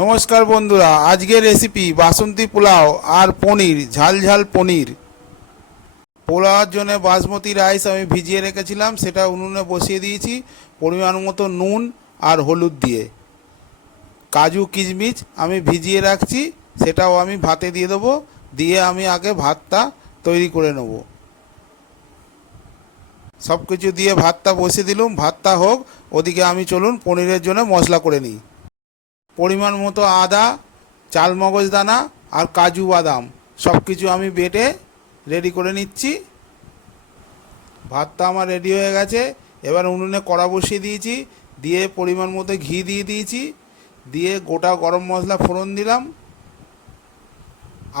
নমস্কার বন্ধুরা, আজকের রেসিপি বাসন্তী পোলাও আর পনির, ঝাল ঝাল পনির। পোলাওয়ার জন্য বাসমতি রাইস আমি ভিজিয়ে রেখেছিলাম, সেটা উনুনে বসিয়ে দিয়েছি পরিমাণ মতো নুন আর হলুদ দিয়ে। কাজু কিশমিশ আমি ভিজিয়ে রাখছি, সেটাও আমি ভাতে দিয়ে দেবো। দিয়ে আমি আগে ভাতটা তৈরি করে নেব। সব কিছু দিয়ে ভাতটা বসিয়ে দিলাম, ভাতটা হোক, ওদিকে আমি চলুন পনিরের জন্য মশলা করে নিই। পরিমাণ মতো আদা, চালমগজ দানা আর কাজু বাদাম সব কিছু আমি বেটে রেডি করে নিচ্ছি। ভাতটা আমার রেডি হয়ে গেছে। এবার উনুনে কড়া বসিয়ে দিয়েছি, দিয়ে পরিমাণ মতো ঘি দিয়ে দিয়েছি, দিয়ে গোটা গরম মশলা ফোড়ন দিলাম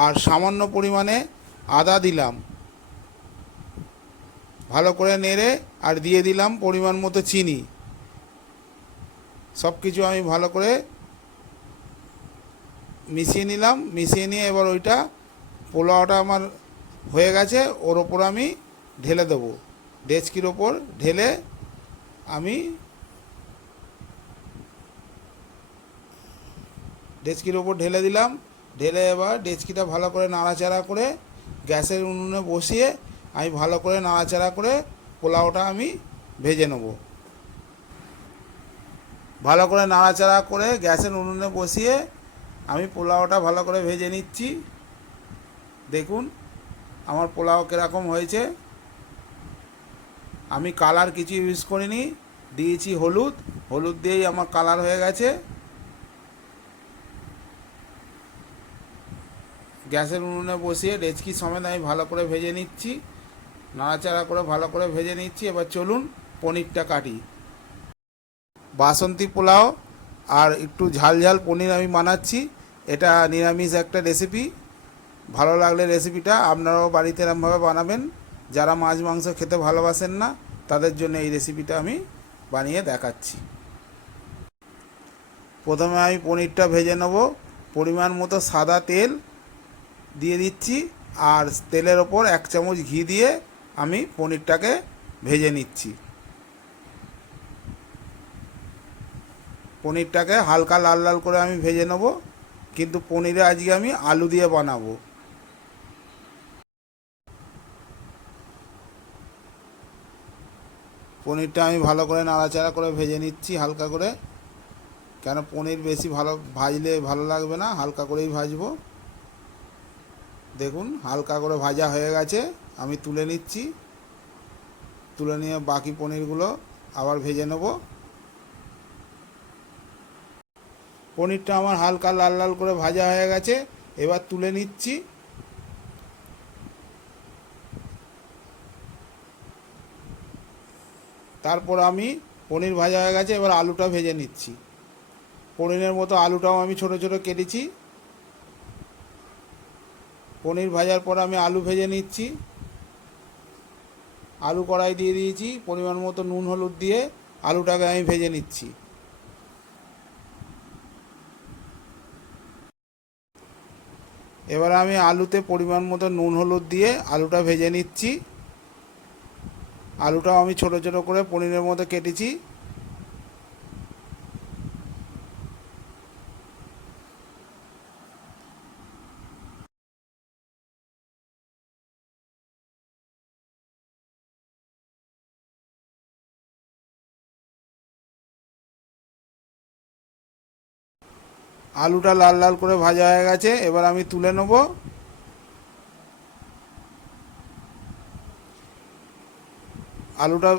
আর সামান্য পরিমাণে আদা দিলাম। ভালো করে নেড়ে আর দিয়ে দিলাম পরিমাণ মতো চিনি। সব কিছু আমি ভালো করে মিশিয়ে নিলাম। মিশিয়ে নিয়ে এবার ওইটা পোলাওটা আমার হয়ে গেছে, ওর ওপর আমি ঢেলে দেবো। ডেচকির ওপর ঢেলে আমি ডেচকির ওপর ঢেলে দিলাম। ঢেলে এবার ডেচকিটা ভালো করে নাড়াচাড়া করে গ্যাসের উনুনে বসিয়ে আমি ভালো করে নাড়াচাড়া করে পোলাওটা আমি ভেজে নেব। ভালো করে নাড়াচাড়া করে গ্যাসের উনুনে বসিয়ে আমি পোলাওটা ভালো করে ভেজে নিচ্ছি। দেখুন আমার পোলাও কীরকম হয়েছে। আমি কালার কিছু ইউজ করিনি, দিয়েছি হলুদ। হলুদ দিয়েই আমার কালার হয়ে গেছে। গ্যাসের উনুনে বসিয়ে ডেচকি সমেত আমি ভালো করে ভেজে নিচ্ছি, নাড়াচাড়া করে ভালো করে ভেজে নিচ্ছি। এবার চলুন পনিরটা কাটি। বাসন্তী পোলাও আর একটু ঝাল ঝাল পনির আমি বানাচ্ছি। এটা নিরামিষ একটা রেসিপি। ভালো লাগলে রেসিপিটা আপনারাও বাড়িতে এরমভাবে বানাবেন। যারা মাছ মাংস খেতে ভালোবাসেন না, তাদের জন্য এই রেসিপিটা আমি বানিয়ে দেখাচ্ছি। প্রথমে আমি পনিরটা ভেজে নেব। পরিমাণ মতো সাদা তেল দিয়ে দিচ্ছি, আর তেলের ওপর 1 চামচ ঘি দিয়ে আমি পনিরটাকে ভেজে নিচ্ছি। পনিরটাকে হালকা লাল লাল করে আমি ভেজে নেব, কিন্তু পনিরে আজকে আমি আলু দিয়ে বানাবো। পনিরটা আমি ভালো করে নাড়াচাড়া করে ভেজে নিচ্ছি হালকা করে, কেন পনির বেশি ভালো ভাজলে ভালো লাগবে না, হালকা করেই ভাজবো। দেখুন হালকা করে ভাজা হয়ে গেছে, আমি তুলে নিচ্ছি। তুলে নিয়ে বাকি পনিরগুলো আবার ভেজে নেব। পনিরটা আমার হালকা লাল লাল করে ভাজা হয়ে গেছে, এবার তুলে নিচ্ছি। তারপর আমি পনির ভাজা হয়ে গেছে, এবার আলুটা ভেজে নিচ্ছি। পনিরের মতো আলুটাও আমি ছোট ছোট কেটেছি। পনির ভাজার পর আমি আলু ভেজে নিচ্ছি। আলু কড়াই দিয়ে দিয়েছি, পরিমাণ মতো নুন হলুদ দিয়ে আলুটাকে আমি ভেজে নিচ্ছি। এবার আমি আলুতে পরিমাণ মতো নুন হলুদ দিয়ে আলুটা ভেজে নিচ্ছি। আলুটাও আমি ছোট ছোট করে পনিরের মতো কেটেছি। আলুটা লাল লাল করে ভাজা হয়ে গেছে, এবার আমি তুলে নেব। আলুটা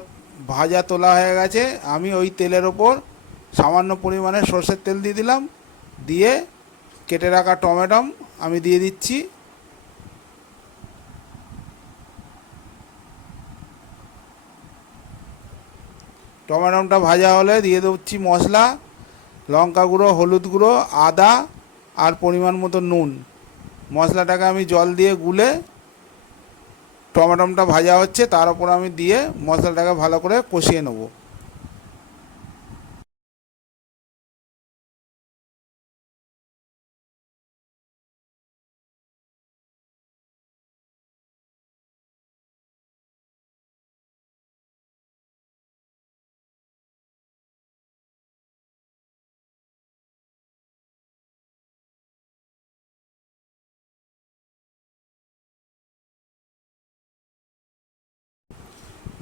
ভাজা তোলা হয়ে গেছে, আমি ওই তেলের ওপর সামান্য পরিমাণে সর্ষের তেল দিয়ে দিলাম। দিয়ে কেটে রাখা টমেটো আমি দিয়ে দিচ্ছি। টমেটোটা ভাজা হলে দিয়ে দিচ্ছি মশলা, লঙ্কা গুঁড়ো, হলুদ গুঁড়ো, আদা আর পরিমাণ মতো নুন। মশলাটাকে আমি জল দিয়ে গুলে টমেটোটা ভাজা হচ্ছে তার উপর আমি দিয়ে মশলাটাকে ভালো করে কষিয়ে নেব।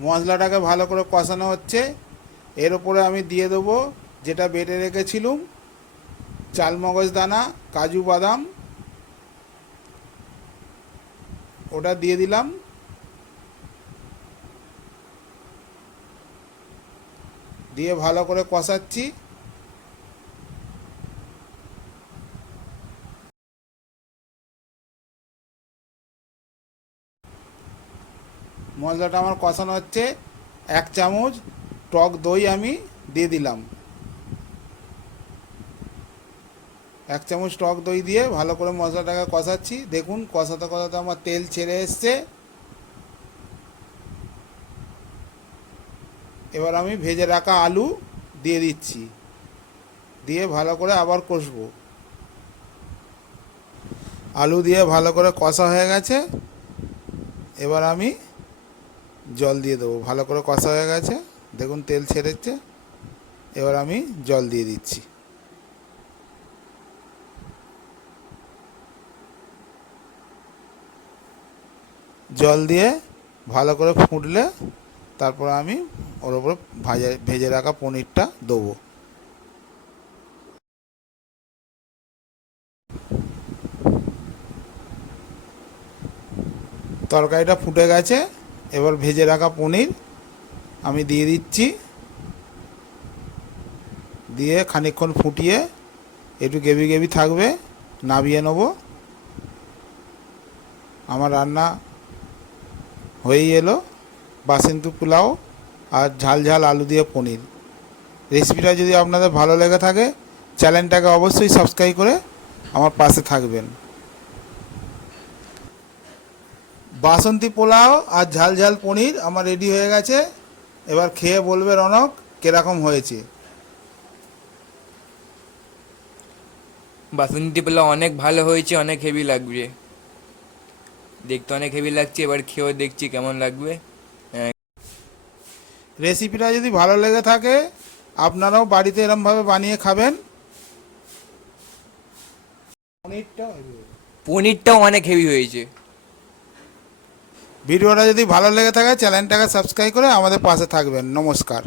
মশলাটাকে ভালো করে কষানো হচ্ছে। এর উপরে আমি দিয়ে দেবো যেটা বেটে রেখেছিলুম, চালমগজ দানা, কাজু বাদাম, ওটা দিয়ে দিলাম। দিয়ে ভালো করে কষাচ্ছি। মশলাটা আমার কষানো হচ্ছে। 1 চামচ টক দই আমি দিয়ে দিলাম। 1 চামচ টক দই দিয়ে ভালো করে মশলাটাকে কষাচ্ছি। দেখুন কষাতে কষাতে আমার তেল ছেড়ে এসছে। এবার আমি ভেজে রাখা আলু দিয়ে দিচ্ছি, দিয়ে ভালো করে আবার কষবো। আলু দিয়ে ভালো করে কষা হয়ে গেছে। এবার আমি জল দিয়ে দেবো। ভালো করে কষা হয়ে গেছে, দেখুন তেল ছেড়েছে। এবার আমি জল দিয়ে দিচ্ছি। জল দিয়ে ভালো করে ফুটলে তারপর আমি ওর উপর ভেজে রাখা পনিরটা দেবো। তরকারিটা ফুটে গেছে। এবার ভেজে রাখা পনির আমি দিয়ে দিচ্ছি। দিয়ে খানিকক্ষণ ফুটিয়ে একটু গ্রেভি গ্রেভি থাকবে, নামিয়ে নেব। আমার রান্না হয়েই এলো বাসন্তী পোলাও আর ঝাল ঝাল আলু দিয়ে পনির। রেসিপিটা যদি আপনাদের ভালো লেগে থাকে চ্যানেলটাকে অবশ্যই সাবস্ক্রাইব করে আমার পাশে থাকবেন। বাসন্তী পোলাও আর ঝাল ঝাল পনির আমার রেডি হয়ে গেছে। এবার খেয়ে বলবে রনক কীরকম হয়েছে। বাসন্তী পোলাও অনেক ভালো হয়েছে, অনেক হেভি লাগবে, দেখতে অনেক হেভি লাগছে। এবার খেয়েও দেখছি কেমন লাগবে। রেসিপিটা যদি ভালো লেগে থাকে আপনারাও বাড়িতে এরমভাবে বানিয়ে খাবেন। পনিরটাও অনেক হেভি হয়েছে। ভিডিওটা যদি ভালো লেগে থাকে চ্যানেলটাকে সাবস্ক্রাইব করে আমাদের পাশে থাকবেন। নমস্কার।